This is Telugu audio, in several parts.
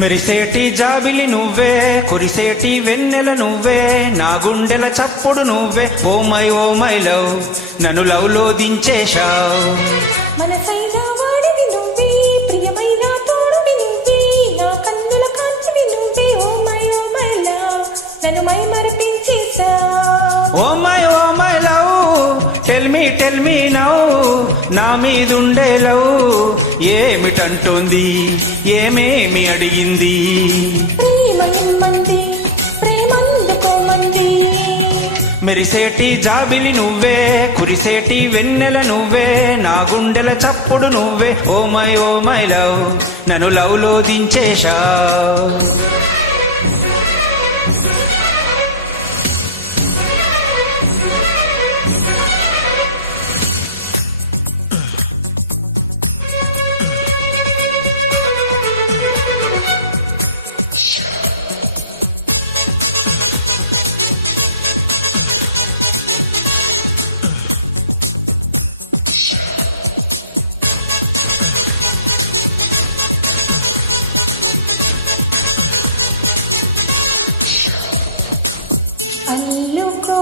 మెరిసేటి జాబిలి నువ్వే, కురిసేటి వెన్నెల నువ్వే, నా గుండెల చప్పుడు నువ్వే. ఓ మై లవ్, నన్ను లవ్ లో దించేశావు. మనసైన వాడివి నువ్వే, ప్రియమైన తోడువి నువ్వే, నా కన్నుల కాంతివి నువ్వే. ఓ మై లవ్, నన్ను మై మరపించేశావు. Oh my love, tell me now, నా మీదుండే లవ్ ఏమిటంటోంది, ఏమేమి అడిగింది. ప్రేమంది ప్రేమందుకోమంది. మెరిసేటి జాబిలి నువ్వే, కురిసేటి వెన్నెల నువ్వే, నా గుండెల చప్పుడు నువ్వే. ఓ మై లవ్, నన్ను లవ్ లో దించేశావు. అల్లుకో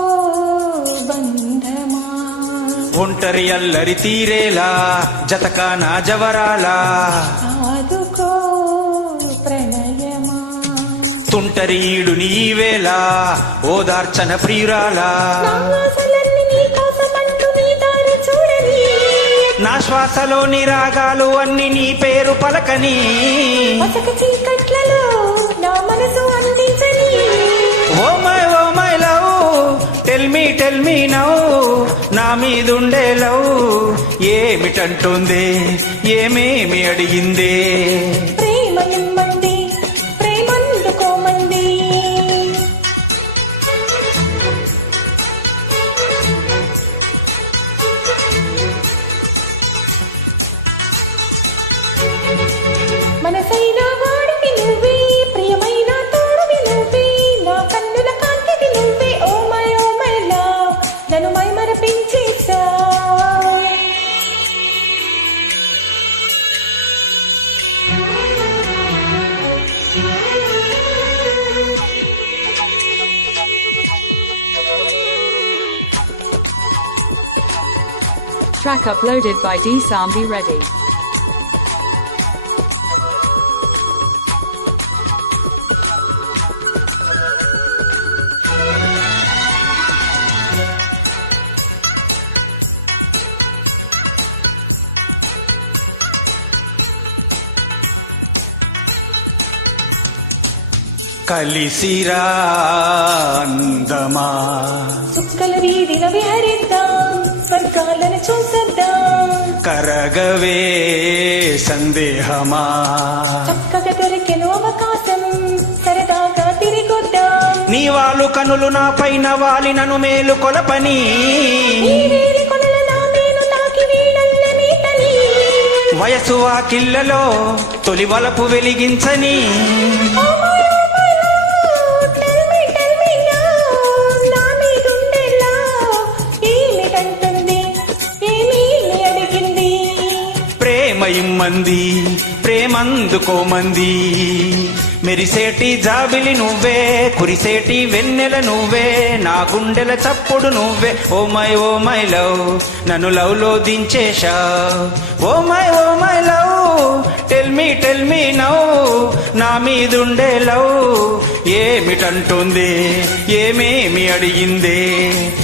బంధమా, ఒంటరి అల్లరి తీరేలా, జతకా నా జవరాలా, ఆదుకో ప్రణయమా, తుంటరి ఈడు నీవేలా, ఓదార్చన ప్రియురాలా, నా శ్వాసలోని రాగాలు అన్ని నీ పేరు పలకని, చీకట్లలో నా మనసు అందించని. Oh my love, tell me now, నా మీదుండే లవ్ ఏమిటంటుంది, ఏమేమి అడిగిందే. ప్రేమ ఇమ్మంది, ప్రేమందుకోమంది. మనసైన వాడివి నువ్వే, ప్రియమైన తోడువి నువ్వే, నా కన్నుల కాంతివి నువ్వే. ఓ మై లవ్, నన్ను మై మరపించేశావు. Track uploaded by D Sambi Reddy. కలిసిరా అందమా, చుక్కల వీధిన విహరిద్దాం, స్వర్గాలను చూసేద్దాం. కరగవే సందేహమా, చక్కగా దొరికెను అవకాశం, సరదాగా తిరిగొద్దాం. నీ వాళ్ళు కనులు నా పైన వాలి నన్ను మేలు కొలపని, వయసు వాకిళ్లలో తొలి వలపు వెలిగించని. ఇమ్మంది, ప్రేమందుకోమంది. మెరిసేటి జాబిలి నువ్వే, కురిసేటి వెన్నెల నువ్వే, నా గుండెల చప్పుడు నువ్వే. ఓ మై లవ్, నన్ను లవ్ లో దించేశావు. Oh my love, tell me now, నా మీదుండే లవ్ ఏమిటంటుంది, ఏమేమి అడిగిందే.